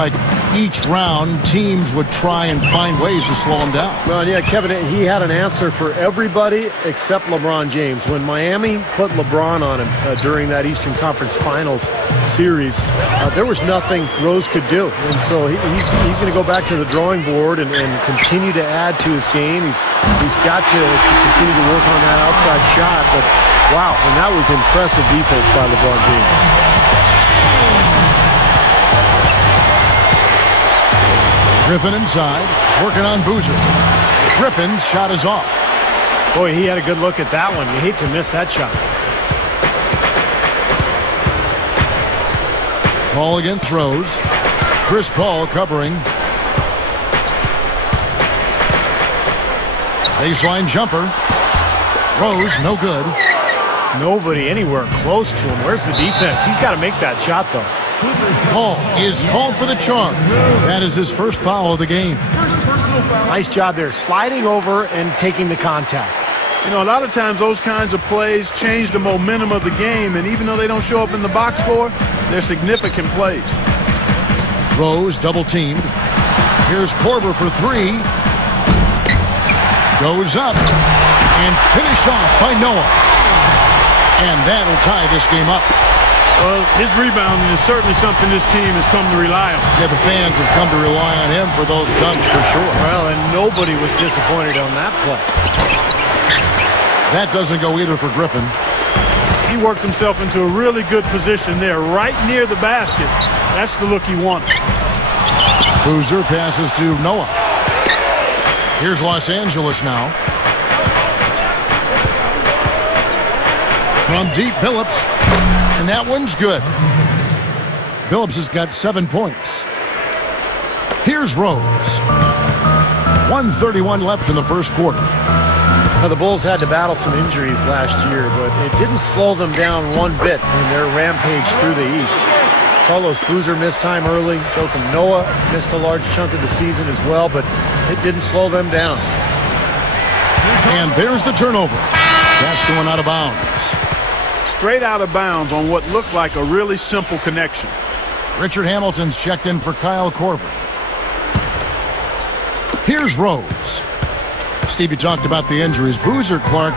Like each round, teams would try and find ways to slow him down. Well, yeah, Kevin, he had an answer for everybody except LeBron James. When Miami put LeBron on him during that Eastern Conference Finals series, there was nothing Rose could do. And so he's going to go back to the drawing board and continue to add to his game. He's got to continue to work on that outside shot. But, wow, and that was impressive defense by LeBron James. Griffin inside. He's working on Boozer. Griffin's shot is off. Boy, he had a good look at that one. You hate to miss that shot. Paul again throws. Chris Paul covering. Baseline jumper. Rose, no good. Nobody anywhere close to him. Where's the defense? He's got to make that shot, though. Paul is called for the charge. That is his first foul of the game. Nice job there, sliding over and taking the contact. You know, a lot of times those kinds of plays change the momentum of the game, and even though they don't show up in the box score, they're significant plays. Rose double teamed. Here's Korver for three. Goes up and finished off by Noah. And that'll tie this game up. Well, his rebounding is certainly something this team has come to rely on. Yeah, the fans have come to rely on him for those dunks for sure. Well, and nobody was disappointed on that play. That doesn't go either for Griffin. He worked himself into a really good position there, right near the basket. That's the look he wanted. Boozer passes to Noah. Here's Los Angeles now. From deep, Phillips. And that one's good. Phillips has got 7 points. Here's Rose. 1:31 left in the first quarter. Now, the Bulls had to battle some injuries last year, but it didn't slow them down one bit in their rampage through the East. Carlos Boozer missed time early. Joakim Noah missed a large chunk of the season as well, but it didn't slow them down. And there's the turnover. That's going out of bounds. Straight out of bounds on what looked like a really simple connection. Richard Hamilton's checked in for Kyle Korver. Here's Rose. Stevie talked about the injuries. Boozer, Clark,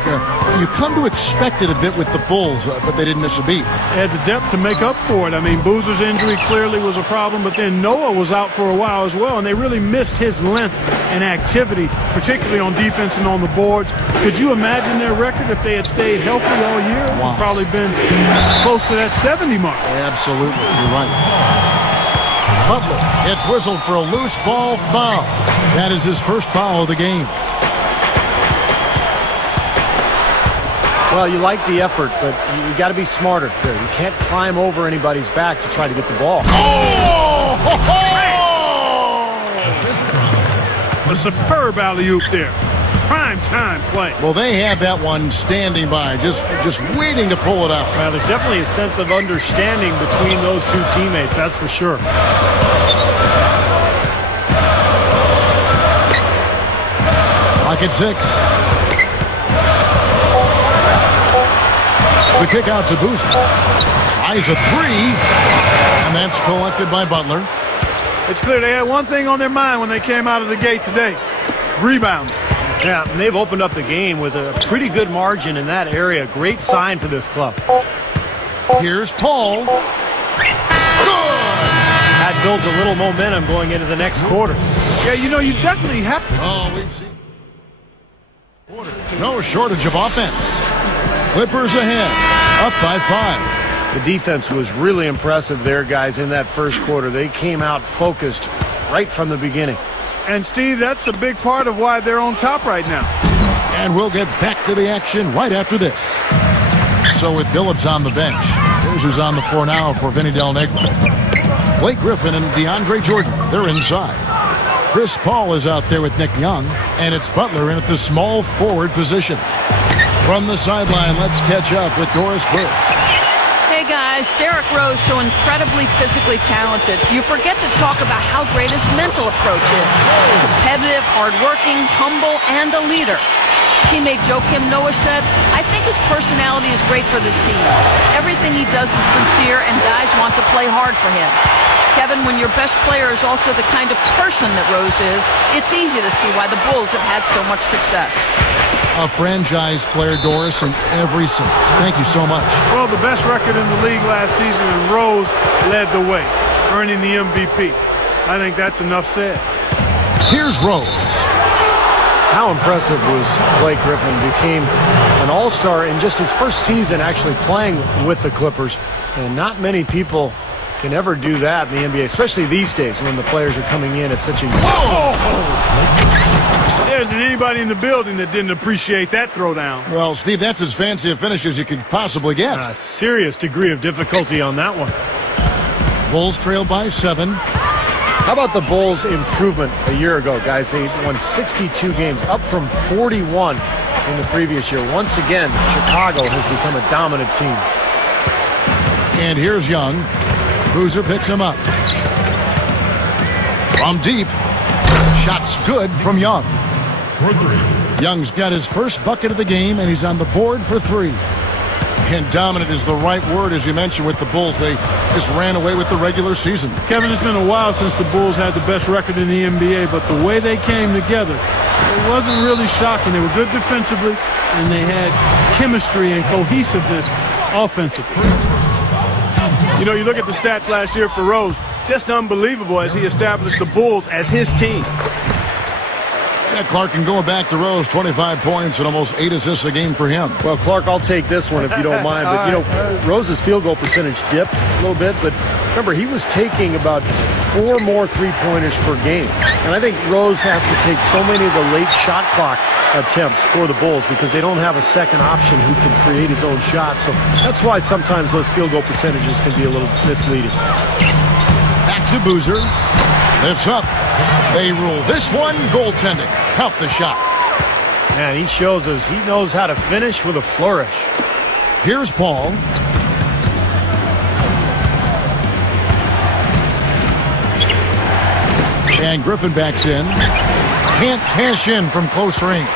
you come to expect it a bit with the Bulls, but they didn't miss a beat. They had the depth to make up for it. I mean, Boozer's injury clearly was a problem, but then Noah was out for a while as well, and they really missed his length and activity, particularly on defense and on the boards. Could you imagine their record if they had stayed healthy all year? Wow. It would probably been close to that 70 mark. Absolutely, you're right. Butler gets whistled for a loose ball foul. That is his first foul of the game. Well, you like the effort, but you got to be smarter there. You can't climb over anybody's back to try to get the ball. Oh! A superb alley-oop there. Prime time play. Well, they had that one standing by, just waiting to pull it out. Well, there's definitely a sense of understanding between those two teammates, that's for sure. Lock at 6. The kick out to Boozer. Eyes a three, and that's collected by Butler. It's clear they had one thing on their mind when they came out of the gate today. Rebounding. Yeah, and they've opened up the game with a pretty good margin in that area. Great sign for this club. Here's Paul. Good! That builds a little momentum going into the next quarter. Yeah, you know, you definitely have to. Oh, we've seen no shortage of offense. Clippers ahead, up by 5. The defense was really impressive there, guys, in that first quarter. They came out focused right from the beginning. And, Steve, that's a big part of why they're on top right now. And we'll get back to the action right after this. So with Phillips on the bench, here's who's on the floor now for Vinny Del Negro. Blake Griffin and DeAndre Jordan, they're inside. Chris Paul is out there with Nick Young, and it's Butler in at the small forward position. From the sideline, let's catch up with Doris Burke. Hey guys, Derrick Rose so incredibly physically talented. You forget to talk about how great his mental approach is. Competitive, hardworking, humble, and a leader. Teammate Joakim Noah said, I think his personality is great for this team. Everything he does is sincere, and guys want to play hard for him. Kevin, when your best player is also the kind of person that Rose is, it's easy to see why the Bulls have had so much success. A franchise player, Doris, in every sense. Thank you so much. Well, the best record in the league last season, and Rose led the way, earning the MVP. I think that's enough said. Here's Rose. How impressive was Blake Griffin? Became an all-star in just his first season actually playing with the Clippers. And not many people can ever do that in the NBA, especially these days when the players are coming in at such a... There isn't anybody in the building that didn't appreciate that throwdown. Well, Steve, that's as fancy a finish as you could possibly get. A serious degree of difficulty on that one. Bulls trail by 7. How about the Bulls' improvement a year ago, guys? They won 62 games, up from 41 in the previous year. Once again, Chicago has become a dominant team. And here's Young. Boozer picks him up. From deep. Shot's good from Young. Young's got his first bucket of the game, and he's on the board for 3. And dominant is the right word, as you mentioned, with the Bulls. They just ran away with the regular season. Kevin, it's been a while since the Bulls had the best record in the NBA, but the way they came together, it wasn't really shocking. They were good defensively, and they had chemistry and cohesiveness offensively. You know, you look at the stats last year for Rose, just unbelievable as he established the Bulls as his team. Yeah, Clark, can going back to Rose, 25 points and almost 8 assists a game for him. Well, Clark, I'll take this one if you don't mind. But, you know, Rose's field goal percentage dipped a little bit. But remember, he was taking about 4 more three-pointers per game. And I think Rose has to take so many of the late shot clock attempts for the Bulls because they don't have a second option who can create his own shot. So that's why sometimes those field goal percentages can be a little misleading. Back to Boozer. Lifts up. They rule this one goaltending. Count the shot. Man, he shows us he knows how to finish with a flourish. Here's Paul. And Griffin backs in. Can't cash in from close range.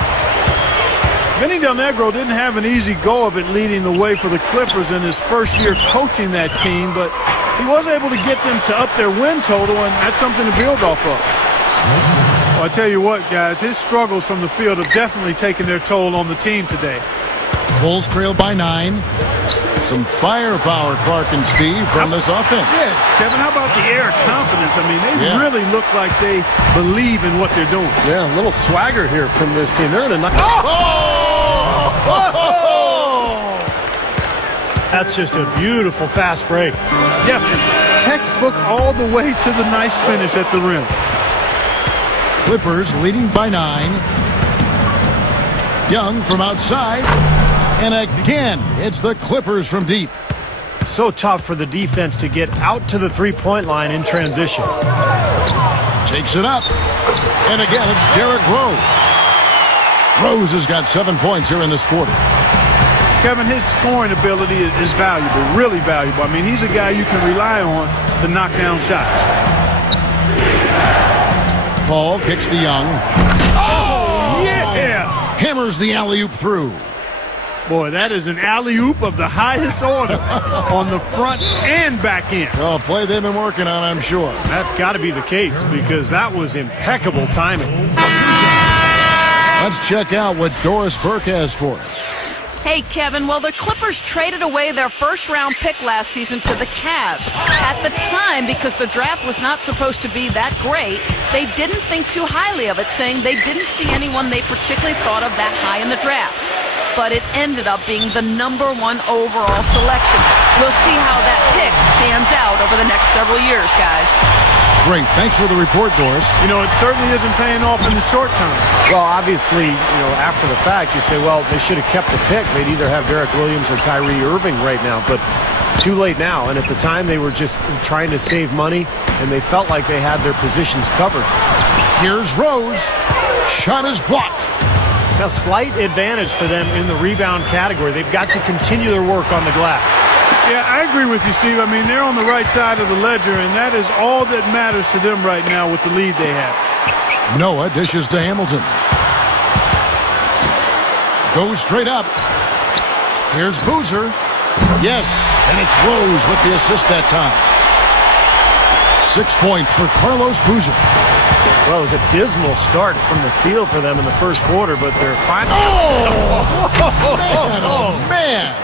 Vinny Del Negro didn't have an easy go of it leading the way for the Clippers in his first year coaching that team, but he was able to get them to up their win total, and that's something to build off of. Well, I tell you what, guys, his struggles from the field have definitely taken their toll on the team today. Bulls trail by 9. Some firepower, Clark and Steve, from this offense. Yeah, Kevin, how about the air of confidence? I mean, they really look like they believe in what they're doing. Yeah, a little swagger here from this team. They're in a... That's just a beautiful fast break. Definitely. Textbook all the way to the nice finish at the rim. Clippers leading by 9. Young from outside. And again, it's the Clippers from deep. So tough for the defense to get out to the three-point line in transition. Takes it up. And again, it's Derrick Rose. Rose has got 7 points here in this quarter. Kevin, his scoring ability is valuable, really valuable. I mean, he's a guy you can rely on to knock down shots. Paul kicks to Young. Oh, yeah! Hammers the alley-oop through. Boy, that is an alley-oop of the highest order on the front and back end. Oh, play they've been working on, I'm sure. That's got to be the case because that was impeccable timing. Let's check out what Doris Burke has for us. Hey, Kevin, well, the Clippers traded away their first-round pick last season to the Cavs. At the time, because the draft was not supposed to be that great, they didn't think too highly of it, saying they didn't see anyone they particularly thought of that high in the draft. But it ended up being the #1 overall selection. We'll see how that pick pans out over the next several years, guys. Great. Thanks for the report, Doris. You know, it certainly isn't paying off in the short term. Well, obviously, you know, after the fact, you say, well, they should have kept the pick. They'd either have Derek Williams or Kyrie Irving right now, but it's too late now. And at the time, they were just trying to save money, and they felt like they had their positions covered. Here's Rose. Shot is blocked. Now, slight advantage for them in the rebound category. They've got to continue their work on the glass. Yeah, I agree with you, Steve. I mean, they're on the right side of the ledger, and that is all that matters to them right now with the lead they have. Noah dishes to Hamilton. Goes straight up. Here's Boozer. Yes, and it's Rose with the assist that time. 6 points for Carlos Boozer. Well, it was a dismal start from the field for them in the first quarter, but they're finally... Oh, man.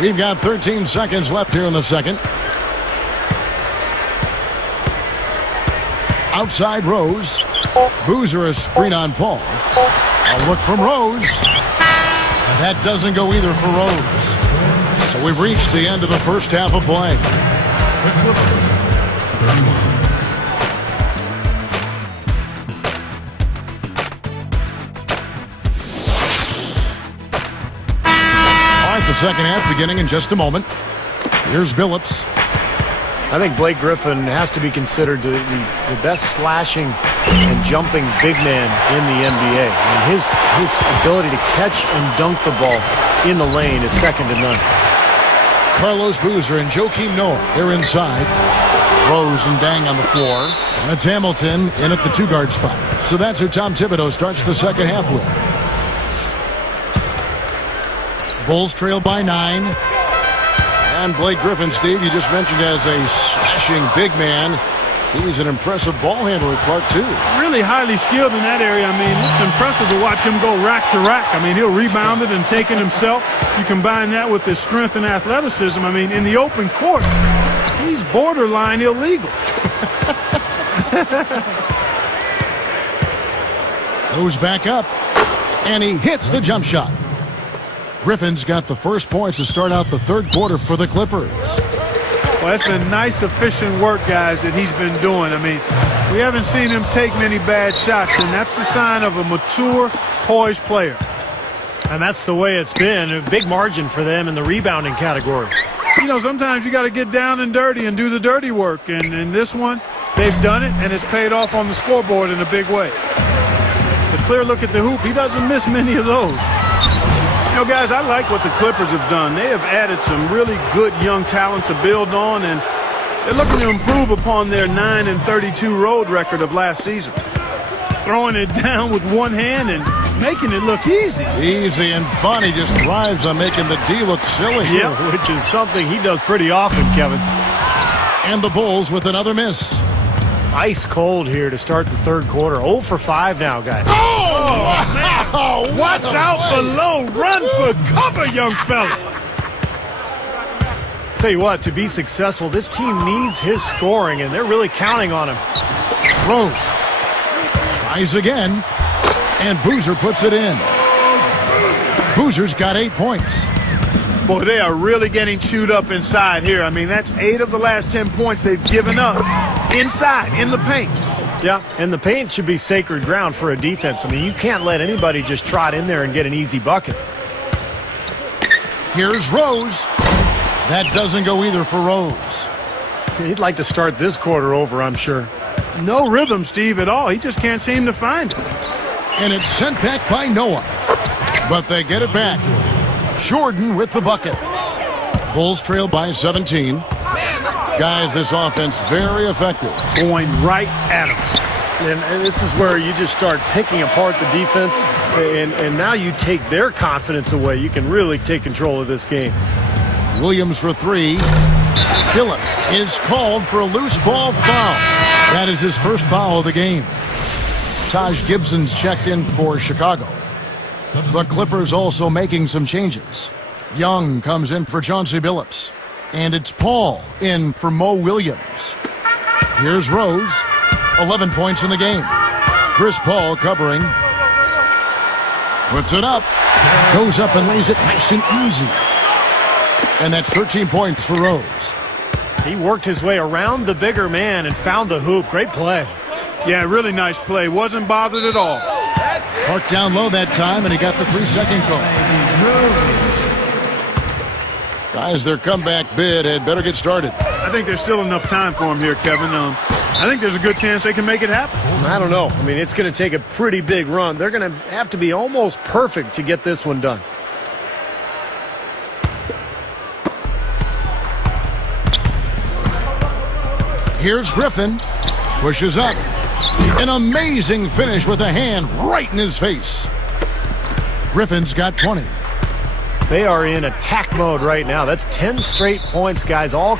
We've got 13 seconds left here in the second. Outside Rose. Boozer a screen on Paul. A look from Rose. That doesn't go either for Rose. So we've reached the end of the first half of play. All right, the second half beginning in just a moment. Here's Billups. I think Blake Griffin has to be considered the best slashing and jumping big man in the NBA. And his ability to catch and dunk the ball in the lane is second to none. Carlos Boozer and Joakim Noah, they're inside. Rose and Dang on the floor. And it's Hamilton in at the two-guard spot. So that's who Tom Thibodeau starts the second half with. Bulls trail by 9. And Blake Griffin, Steve, you just mentioned as a slashing big man. He's an impressive ball handler, Clark, too. Really highly skilled in that area. I mean, it's impressive to watch him go rack to rack. I mean, he'll rebound it and take it himself. You combine that with his strength and athleticism. I mean, in the open court, he's borderline illegal. Goes back up, and he hits the jump shot. Griffin's got the first points to start out the third quarter for the Clippers. Well, that's been nice, efficient work, guys, that he's been doing. I mean, we haven't seen him take many bad shots, and that's the sign of a mature, poised player. And that's the way it's been. A big margin for them in the rebounding category. You know, sometimes you got to get down and dirty and do the dirty work. And in this one, they've done it, and it's paid off on the scoreboard in a big way. The clear look at the hoop, he doesn't miss many of those. You know, guys, I like what the Clippers have done. They have added some really good young talent to build on, and they're looking to improve upon their 9-32 road record of last season. Throwing it down with one hand and making it look easy. Easy and fun. He just thrives on making the D look silly. Yeah, which is something he does pretty often, Kevin. And the Bulls with another miss. Ice cold here to start the third quarter. 0 for 5 now, guys. Oh, man. Watch out below. Run for cover, young fella. Tell you what, to be successful, this team needs his scoring, and they're really counting on him. Rose tries again, and Boozer puts it in. Boozer's got 8 points. Boy, they are really getting chewed up inside here. I mean, that's 8 of the last 10 points they've given up inside, in the paint. Yeah, and the paint should be sacred ground for a defense. I mean, you can't let anybody just trot in there and get an easy bucket. Here's Rose. That doesn't go either for Rose. He'd like to start this quarter over, I'm sure. No rhythm, Steve, at all. He just can't seem to find it. And it's sent back by Noah. But they get it back. Jordan with the bucket. Bulls trail by 17. Guys, this offense very effective. Going right at him. And this is where you just start picking apart the defense, and now you take their confidence away. You can really take control of this game. Williams for 3. Billups is called for a loose ball foul. That is his first foul of the game. Taj Gibson's checked in for Chicago. The Clippers also making some changes. Young comes in for Chauncey Billups. And it's Paul in for Mo Williams. Here's Rose. 11 points in the game. Chris Paul covering. Puts it up. Goes up and lays it nice and easy. And that's 13 points for Rose. He worked his way around the bigger man and found the hoop. Great play. Yeah, really nice play. Wasn't bothered at all. Parked down low that time, and he got the 3-second call. Guys, their comeback bid had better get started. I think there's still enough time for him here, Kevin. I think there's a good chance they can make it happen. I don't know. I mean, it's going to take a pretty big run. They're going to have to be almost perfect to get this one done. Here's Griffin. Pushes up. An amazing finish with a hand right in his face. Griffin's got 20. They are in attack mode right now. That's 10 straight points, guys, all